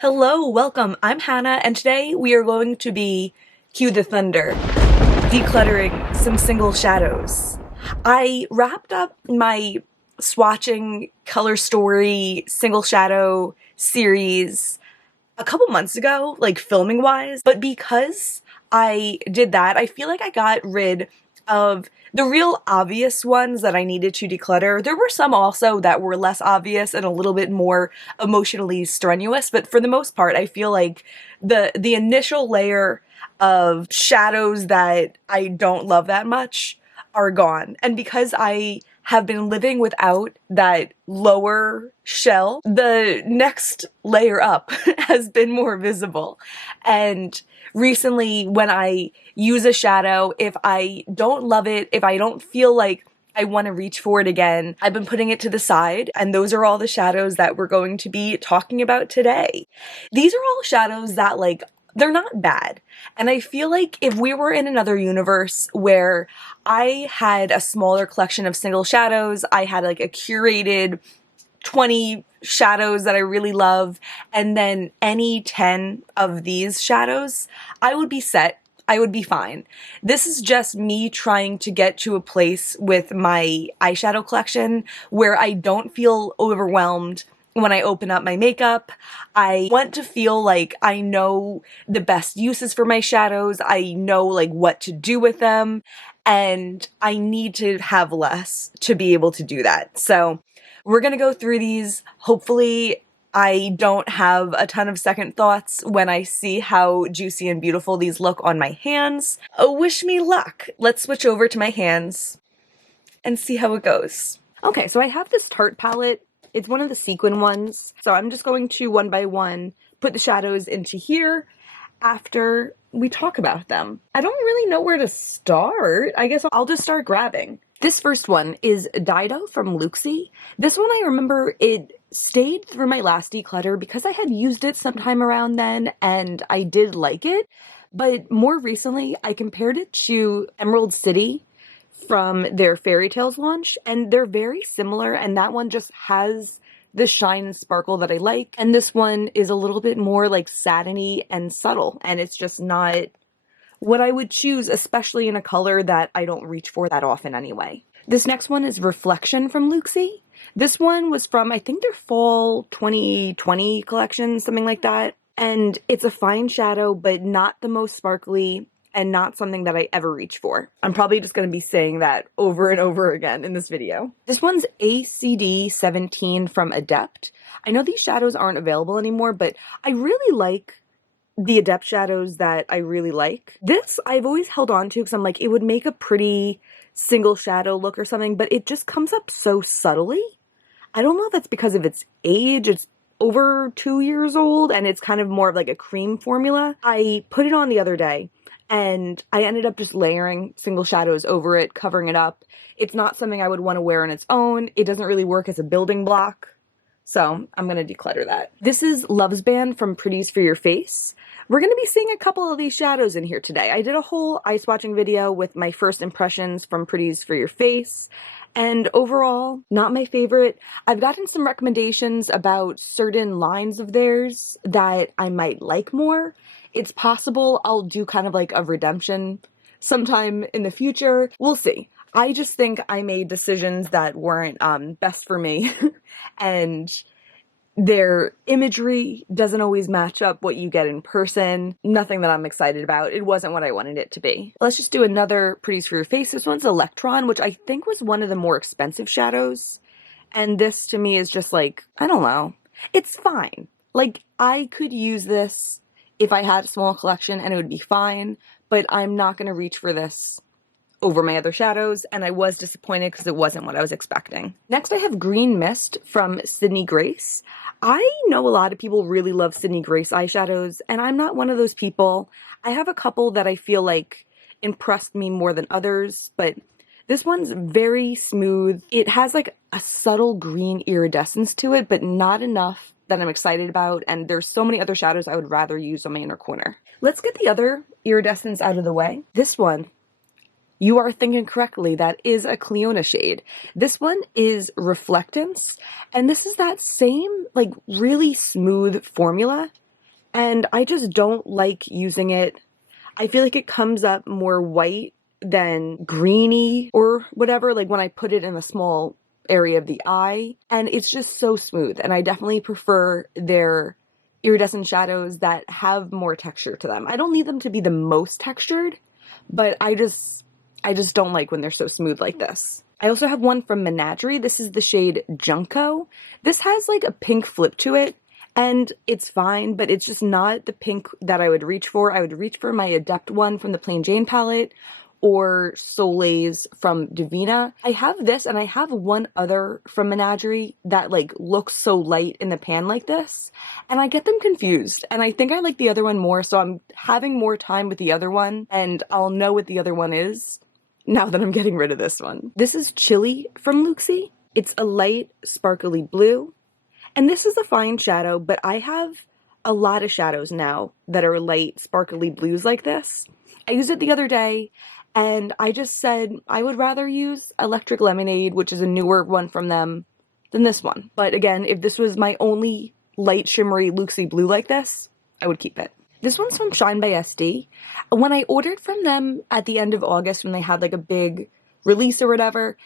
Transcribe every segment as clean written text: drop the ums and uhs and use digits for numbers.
Hello, welcome. I'm Hannah, and today we are going to be, cue the thunder, decluttering some single shadows. I wrapped up my swatching color story single shadow series a couple months ago, like filming wise, but because I did that, I feel like I got rid of the real obvious ones that I needed to declutter. There were some also that were less obvious and a little bit more emotionally strenuous, but for the most part, I feel like the initial layer of shadows that I don't love that much are gone. And because I have been living without that lower shell, the next layer up has been more visible. And recently, when I use a shadow, if I don't love it, if I don't feel like I want to reach for it again, I've been putting it to the side, and those are all the shadows that we're going to be talking about today. These are all shadows that, like, they're not bad. And I feel like if we were in another universe where I had a smaller collection of single shadows, I had like a curated 20 shadows that I really love, and then any 10 of these shadows, I would be set. I would be fine. This is just me trying to get to a place with my eyeshadow collection where I don't feel overwhelmed when I open up my makeup. I want to feel like I know the best uses for my shadows. I know like what to do with them, and I need to have less to be able to do that. So we're gonna go through these. Hopefully I don't have a ton of second thoughts when I see how juicy and beautiful these look on my hands. Wish me luck. Let's switch over to my hands and see how it goes. Okay, so I have this Tarte palette. It's one of the sequin ones. So I'm just going to one by one put the shadows into here after we talk about them. I don't really know where to start. I guess I'll just start grabbing. This first one is Dido from Luxie. This one I remember it stayed through my last declutter because I had used it sometime around then and I did like it. But more recently, I compared it to Emerald City from their Fairy Tales launch, and they're very similar, and that one just has the shine and sparkle that I like, and this one is a little bit more like satiny and subtle, and it's just not what I would choose, especially in a color that I don't reach for that often anyway. This next one is Reflection from Luxie. This one was from, I think, their fall 2020 collection, something like that, and it's a fine shadow, but not the most sparkly, and not something that I ever reach for. I'm probably just going to be saying that over and over again in this video. This one's ACD 17 from Adept. I know these shadows aren't available anymore, but I really like the Adept shadows that I really like. This I've always held on to because I'm like, it would make a pretty single shadow look or something, but it just comes up so subtly. I don't know if that's because of its age. It's over 2 years old, and it's kind of more of like a cream formula. I put it on the other day, and I ended up just layering single shadows over it, covering it up. It's not something I would want to wear on its own. It doesn't really work as a building block, so I'm going to declutter that. This is Love's Band from Pretties for Your Face. We're going to be seeing a couple of these shadows in here today. I did a whole eye swatching video with my first impressions from Pretties for Your Face, and overall, not my favorite. I've gotten some recommendations about certain lines of theirs that I might like more. It's possible I'll do kind of like a redemption sometime in the future. We'll see. I just think I made decisions that weren't best for me, and their imagery doesn't always match up what you get in person. Nothing that I'm excited about. It wasn't what I wanted it to be. Let's just do another Pretties for Your Face. This one's Electron, which I think was one of the more expensive shadows. And this to me is just like, I don't know. It's fine. Like, I could use this if I had a small collection and it would be fine, but I'm not going to reach for this over my other shadows, and I was disappointed because it wasn't what I was expecting. Next I have Green Mist from Sydney Grace. I know a lot of people really love Sydney Grace eyeshadows, and I'm not one of those people. I have a couple that I feel like impressed me more than others, but this one's very smooth. It has like a subtle green iridescence to it, but not enough that I'm excited about, and there's so many other shadows I would rather use on my inner corner. Let's get the other iridescence out of the way. This one, you are thinking correctly, that is a Cleona shade. This one is Reflectance, and this is that same, like, really smooth formula and I just don't like using it. I feel like it comes up more white than greeny or whatever, like when I put it in a small area of the eye, and it's just so smooth, and I definitely prefer their iridescent shadows that have more texture to them. I don't need them to be the most textured, but I just don't like when they're so smooth like this. I also have one from Menagerie. This is the shade Junko. This has like a pink flip to it, and it's fine, but it's just not the pink that I would reach for. I would reach for my Adept one from the Plain Jane palette, or Soleil's from Divina. I have this, and I have one other from Menagerie that like looks so light in the pan like this, and I get them confused, and I think I like the other one more, so I'm having more time with the other one, and I'll know what the other one is now that I'm getting rid of this one. This is Chili from Luxie. It's a light sparkly blue, and this is a fine shadow, but I have a lot of shadows now that are light sparkly blues like this. I used it the other day, and I just said I would rather use Electric Lemonade, which is a newer one from them, than this one. But again, if this was my only light shimmery Luxie blue like this, I would keep it. This one's from Shine by SD. When I ordered from them at the end of August, when they had like a big release or whatever,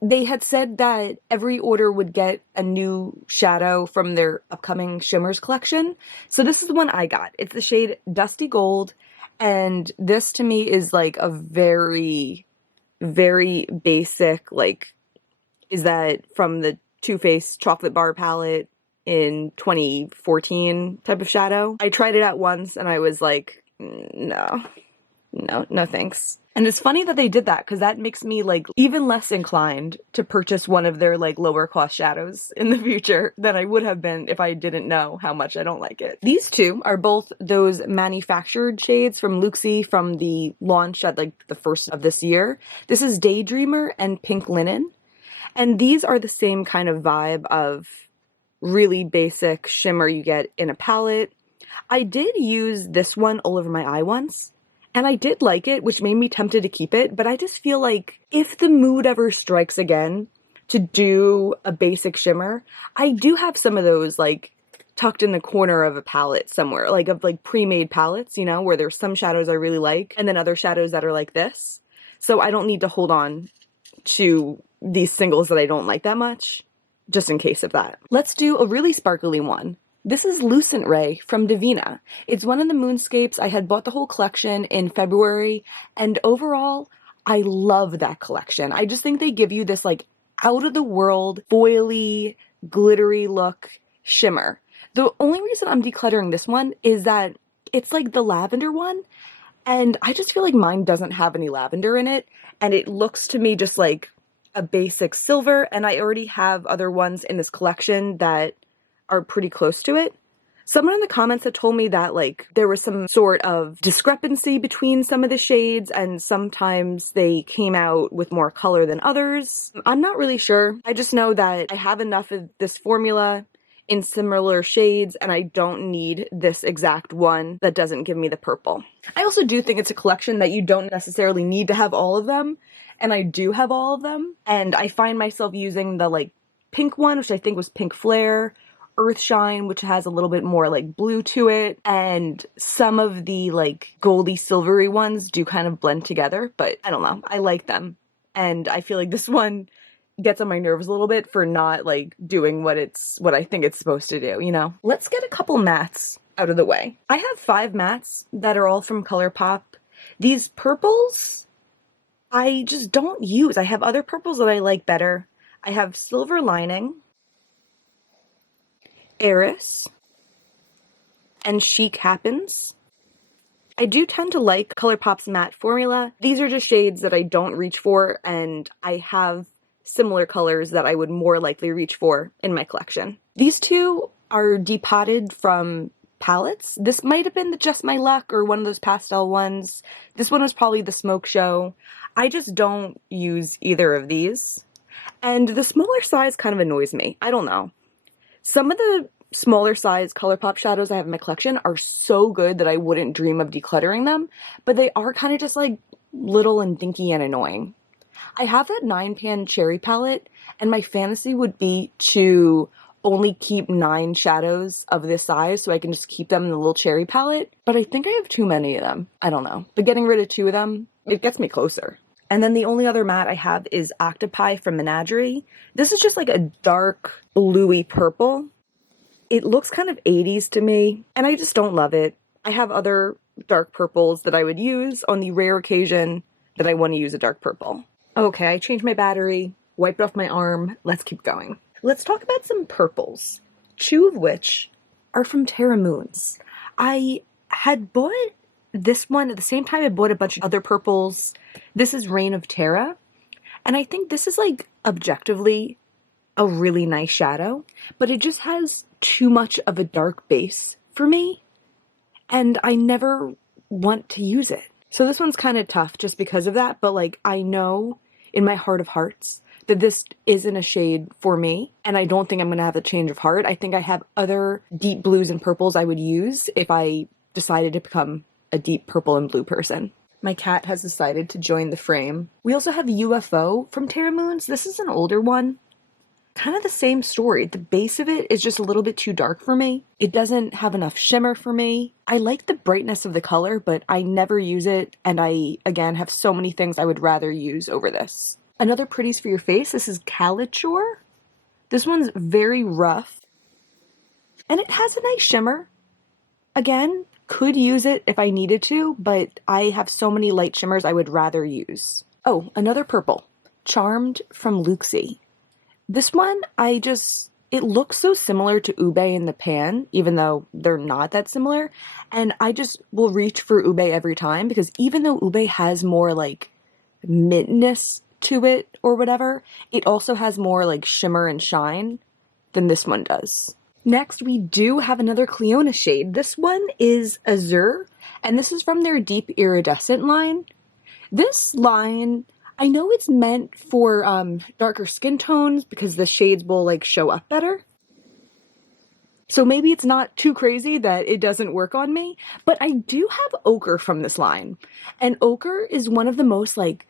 they had said that every order would get a new shadow from their upcoming Shimmers collection. So this is the one I got. It's the shade Dusty Gold, and this to me is like a very, very basic, like, is that from the Too Faced Chocolate Bar palette in 2014 type of shadow. I tried it out once and I was like, no, thanks. And it's funny that they did that, because that makes me like even less inclined to purchase one of their like lower cost shadows in the future than I would have been if I didn't know how much I don't like it. These two are both those manufactured shades from Luxie from the launch at like the first of this year. This is Daydreamer and Pink Linen. And these are the same kind of vibe of really basic shimmer you get in a palette. I did use this one all over my eye once, and I did like it, which made me tempted to keep it, but I just feel like if the mood ever strikes again to do a basic shimmer, I do have some of those like tucked in the corner of a palette somewhere, like of like pre-made palettes, you know, where there's some shadows I really like and then other shadows that are like this. So I don't need to hold on to these singles that I don't like that much, just in case of that. Let's do a really sparkly one. This is Lucent Ray from Divina. It's one of the moonscapes. I had bought the whole collection in February, and overall, I love that collection. I just think they give you this like out-of-the-world, foily, glittery look shimmer. The only reason I'm decluttering this one is that it's like the lavender one, and I just feel like mine doesn't have any lavender in it, and it looks to me just like a basic silver, and I already have other ones in this collection that are pretty close to it. Someone in the comments had told me that like there was some sort of discrepancy between some of the shades, and sometimes they came out with more color than others. I'm not really sure. I just know that I have enough of this formula in similar shades, and I don't need this exact one that doesn't give me the purple. I also do think it's a collection that you don't necessarily need to have all of them, and I do have all of them, and I find myself using the like pink one, which I think was Pink Flare, Earthshine, which has a little bit more like blue to it, and some of the like goldy silvery ones do kind of blend together, but I don't know, I like them, and I feel like this one gets on my nerves a little bit for not like doing what I think it's supposed to do, you know? Let's get a couple mattes out of the way. I have 5 mattes that are all from ColourPop. These purples I just don't use. I have other purples that I like better. I have Silver Lining, Eris, and Chic Happens. I do tend to like ColourPop's matte formula. These are just shades that I don't reach for, and I have similar colors that I would more likely reach for in my collection. These two are depotted from palettes. This might have been the Just My Luck or one of those pastel ones. This one was probably the Smoke Show. I just don't use either of these. And the smaller size kind of annoys me. I don't know. Some of the smaller size ColourPop shadows I have in my collection are so good that I wouldn't dream of decluttering them, but they are kind of just like little and dinky and annoying. I have that 9 pan cherry palette, and my fantasy would be to only keep 9 shadows of this size, so I can just keep them in the little cherry palette. But I think I have too many of them. I don't know. But getting rid of 2 of them, it gets me closer. And then the only other matte I have is Octopi from Menagerie. This is just like a dark bluey purple. It looks kind of 80s to me, and I just don't love it. I have other dark purples that I would use on the rare occasion that I want to use a dark purple. Okay, I changed my battery, wiped off my arm. Let's keep going. Let's talk about some purples, 2 of which are from Terra Moons. I had bought this one at the same time I bought a bunch of other purples. This is Reign of Terra, and I think this is like objectively a really nice shadow, but it just has too much of a dark base for me, and I never want to use it. So this one's kind of tough just because of that, but like I know in my heart of hearts that this isn't a shade for me, and I don't think I'm gonna have a change of heart. I think I have other deep blues and purples I would use if I decided to become a deep purple and blue person. My cat has decided to join the frame. We also have UFO from Terra Moons. This is an older one. Kind of the same story. The base of it is just a little bit too dark for me. It doesn't have enough shimmer for me. I like the brightness of the color, but I never use it, and I, again, have so many things I would rather use over this. Another pretties for your face, this is Calichore. This one's very rough, and it has a nice shimmer. Again, could use it if I needed to, but I have so many light shimmers I would rather use. Oh, another purple. Charmed from Luxie. This one, it looks so similar to Ube in the pan, even though they're not that similar, and I just will reach for Ube every time, because even though Ube has more, like, mintness to it or whatever, it also has more, like, shimmer and shine than this one does. Next, we do have another Cleona shade. This one is Azure, and this is from their Deep Iridescent line. This line, I know it's meant for darker skin tones because the shades will like show up better. So maybe it's not too crazy that it doesn't work on me, but I do have Ochre from this line. And Ochre is one of the most like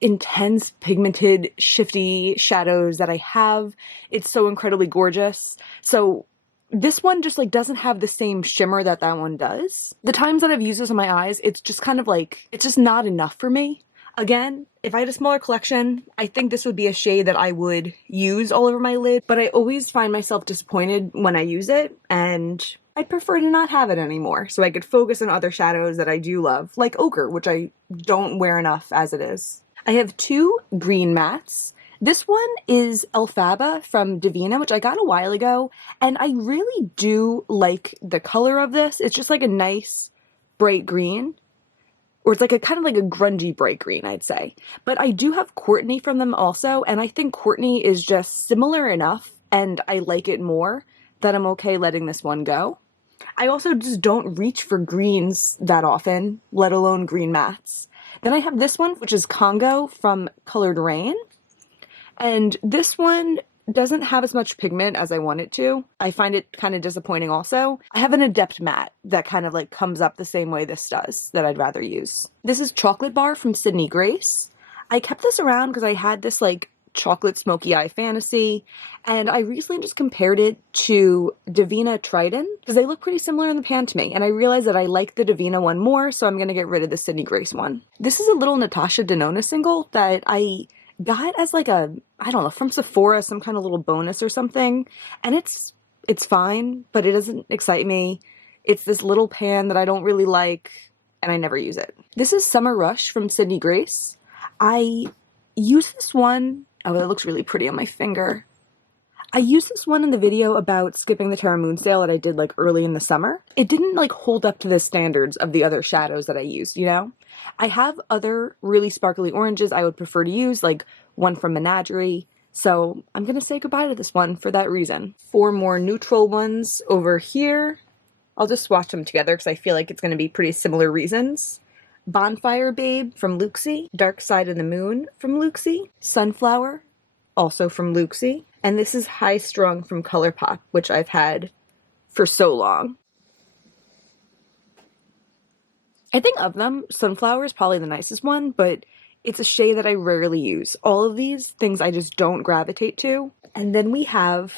intense, pigmented, shifty shadows that I have. It's so incredibly gorgeous. So this one just like doesn't have the same shimmer that that one does. The times that I've used this on my eyes, it's just kind of like, it's just not enough for me. Again, if I had a smaller collection, I think this would be a shade that I would use all over my lid, but I always find myself disappointed when I use it, and I'd prefer to not have it anymore so I could focus on other shadows that I do love, like Ochre, which I don't wear enough as it is. I have 2 green mattes. This one is Elphaba from Divina, which I got a while ago, and I really do like the color of this. It's just like a nice bright green. Or it's like a kind of like a grungy bright green, I'd say. But I do have Courtney from them also, and I think Courtney is just similar enough, and I like it more, that I'm okay letting this one go. I also just don't reach for greens that often, let alone green mattes. Then I have this one, which is Congo from Colored Rain. And this one doesn't have as much pigment as I want it to. I find it kind of disappointing also. I have an Adept matte that kind of like comes up the same way this does that I'd rather use. This is Chocolate Bar from Sydney Grace. I kept this around because I had this like chocolate smoky eye fantasy, and I recently just compared it to Divina Trident because they look pretty similar in the pan to me, and I realized that I like the Divina one more, so I'm gonna get rid of the Sydney Grace one. This is a little Natasha Denona single that I got as like a, I don't know, from Sephora, some kind of little bonus or something, and it's fine, but it doesn't excite me. It's this little pan that I don't really like, and I never use it. This is Summer Rush from Sydney Grace. I use this one, oh, it looks really pretty on my finger. I used this one in the video about skipping the Terra Moon sale that I did like early in the summer. It didn't like hold up to the standards of the other shadows that I used, you know? I have other really sparkly oranges I would prefer to use, like one from Menagerie, so I'm gonna say goodbye to this one for that reason. 4 more neutral ones over here. I'll just swatch them together because I feel like it's gonna be pretty similar reasons. Bonfire Babe from Luxie, Dark Side of the Moon from Luxie, Sunflower, also from Luxie, and this is High Strung from ColourPop, which I've had for so long. I think of them, Sunflower is probably the nicest one, but it's a shade that I rarely use. All of these things I just don't gravitate to. And then we have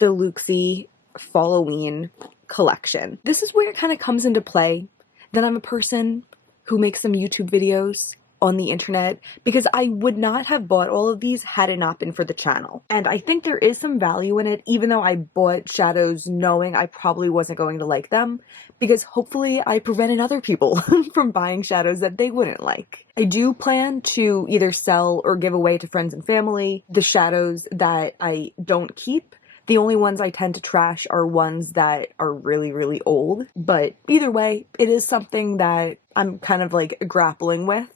the Luxie Halloween collection. This is where it kind of comes into play that I'm a person who makes some YouTube videos on the internet, because I would not have bought all of these had it not been for the channel. And I think there is some value in it, even though I bought shadows knowing I probably wasn't going to like them, because hopefully I prevented other people from buying shadows that they wouldn't like. I do plan to either sell or give away to friends and family the shadows that I don't keep. The only ones I tend to trash are ones that are really, really old. But either way, it is something that I'm kind of like grappling with.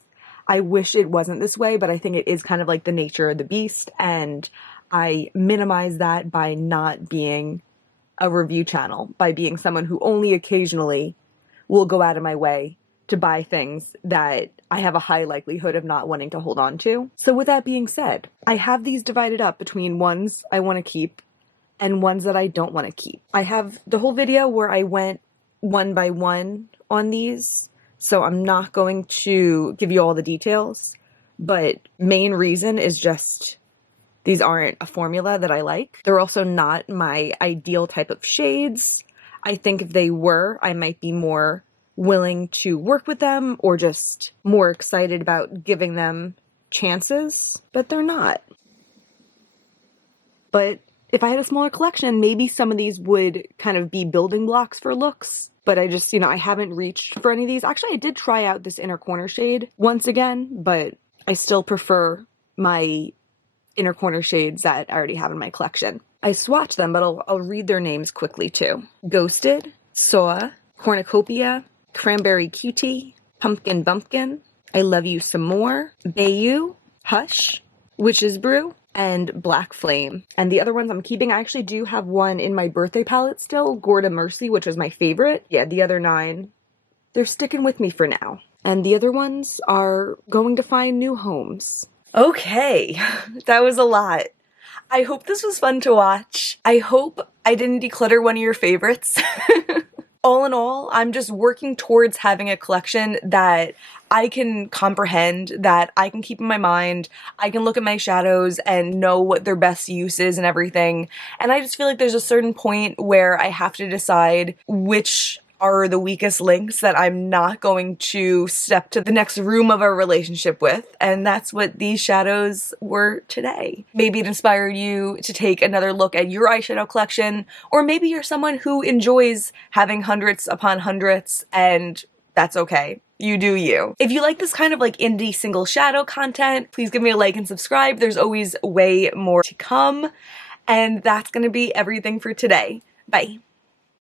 I wish it wasn't this way, but I think it is kind of like the nature of the beast, and I minimize that by not being a review channel, by being someone who only occasionally will go out of my way to buy things that I have a high likelihood of not wanting to hold on to. So with that being said, I have these divided up between ones I want to keep and ones that I don't want to keep. I have the whole video where I went one by one on these, so I'm not going to give you all the details, but main reason is just these aren't a formula that I like. They're also not my ideal type of shades. I think if they were, I might be more willing to work with them or just more excited about giving them chances, but they're not. But if I had a smaller collection, maybe some of these would kind of be building blocks for looks. But I just, I haven't reached for any of these. Actually, I did try out this inner corner shade once again, but I still prefer my inner corner shades that I already have in my collection. I swatched them, but I'll read their names quickly too. Ghosted, Saw, Cornucopia, Cranberry Cutie, Pumpkin Bumpkin, I Love You Some More, Bayou, Hush, Witch's Brew, and Black Flame. And the other ones I'm keeping, I actually do have one in my birthday palette still, Gorda Mercy, which is my favorite. Yeah, the other 9, they're sticking with me for now. And the other ones are going to find new homes. Okay, that was a lot. I hope this was fun to watch. I hope I didn't declutter one of your favorites. All in all, I'm just working towards having a collection that I can comprehend, that I can keep in my mind. I can look at my shadows and know what their best use is and everything. And I just feel like there's a certain point where I have to decide which are the weakest links that I'm not going to step to the next room of a relationship with. And that's what these shadows were today. Maybe it inspired you to take another look at your eyeshadow collection, or maybe you're someone who enjoys having hundreds upon hundreds, and that's okay. You do you. If you like this kind of like indie single shadow content, please give me a like and subscribe. There's always way more to come. And that's gonna be everything for today. Bye.